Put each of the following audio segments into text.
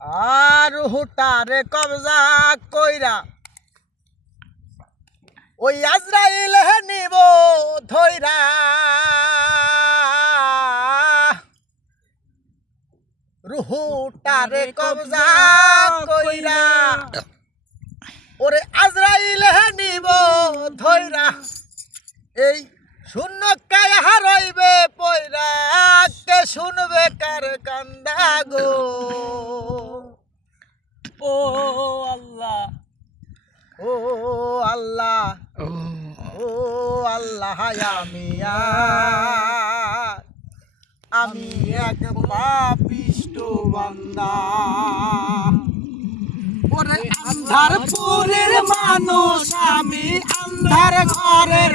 আর হুটারে কবজা কইরা ওই আজরাইল নিব ধইরা। রুহুটারে কবজা কইরা। ওরে আজরাইল নিব ধইরা। এই শূন্য কায় হারাইবে পয়রা কে শুনবে কার কান্দা গো। ও আল্লাহ ও আল্লাহ ও আল্লাহ আমি আমি এক পাপিষ্ট বান্দা। ওরে আন্ধার পুরের মানুষ আমি আন্ধার ঘরের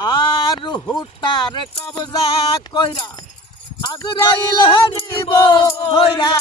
আর হুটার কবজা কইরা আজরাইল নিব হইরা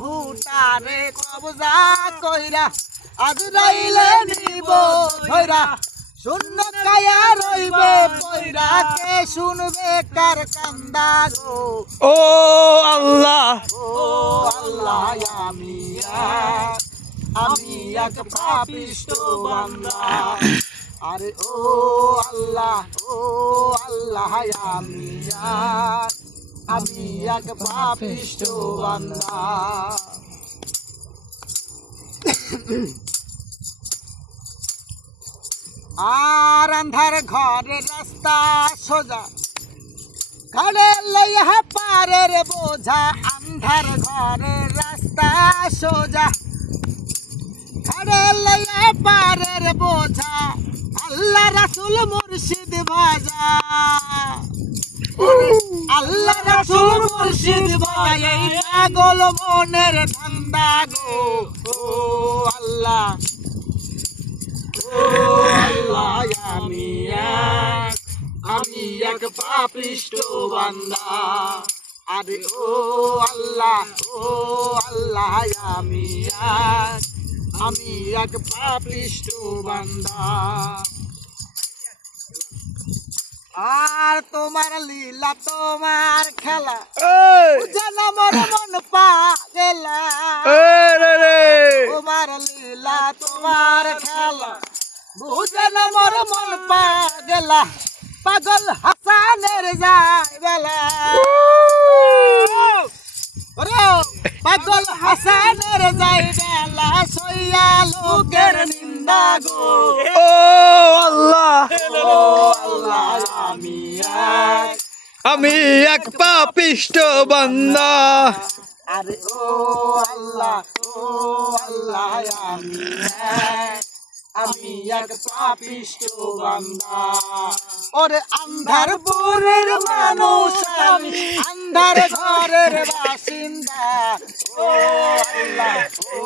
হুটারে কবজা কইরা আজরাইল নিব হইরা শূন্য কায়া রইবে পয়রা কে শুনবে কার কান্দা গো? ও আল্লাহ। ও আল্লাহ আমি আমি এক পাপিষ্ট বান্দা। আরে ও আল্লাহ ও আল্লাহ, আমি আমি এক পাপিষ্ট বান্দা। আর আন্ধার ঘরের রাস্তা সোজা। ঘরে লইয়া পারের বোঝা, আন্ধার ঘরের রাস্তা সোজা। ঘরে লইয়া পারের বোঝা, আল্লাহ রাসুল মুর্শিদ ভাজা আল্লাহ রাসুল মুর্শিদ ভাই পাগল মনের ধান্দা গো। ও আল্লাহ ও আল্লাহ, আমি এক আমি এক পাপিষ্ট বান্দা। আরে ও আল্লাহ ও আল্লাহ, আমি এক আমি এক পাপিষ্ট বান্দা। আর তোমার লীলা তোমার খেলা যেন মন মন পা গেলা তোমার লীলা তোমার খেলা বুঝেন মোর মন পাগলা। পাগল হাসানের যায় বেলা পাগল হাসানের যায় বেলা সইয়া লোকের নিন্দা গো। ও আল্লাহ ও আল্লাহ। আমি এক আমি এক পাপিষ্ট বান্দা। আরে ও আল্লাহ ও আল্লাহ আমি এক আমি এক পাপিষ্ট বান্দা। ওরে আন্ধার পুরের মানুষ আমি আন্ধার ঘরের বাসিন্দা। ও আল্লাহ ও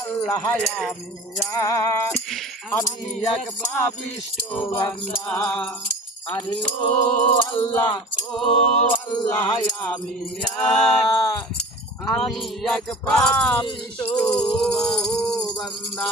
আল্লাহ আমি এক, পাপিষ্ট বান্দা। আরে ও আল্লাহ ও আল্লাহ আমি আমি এক পাপিষ্ট வந்தா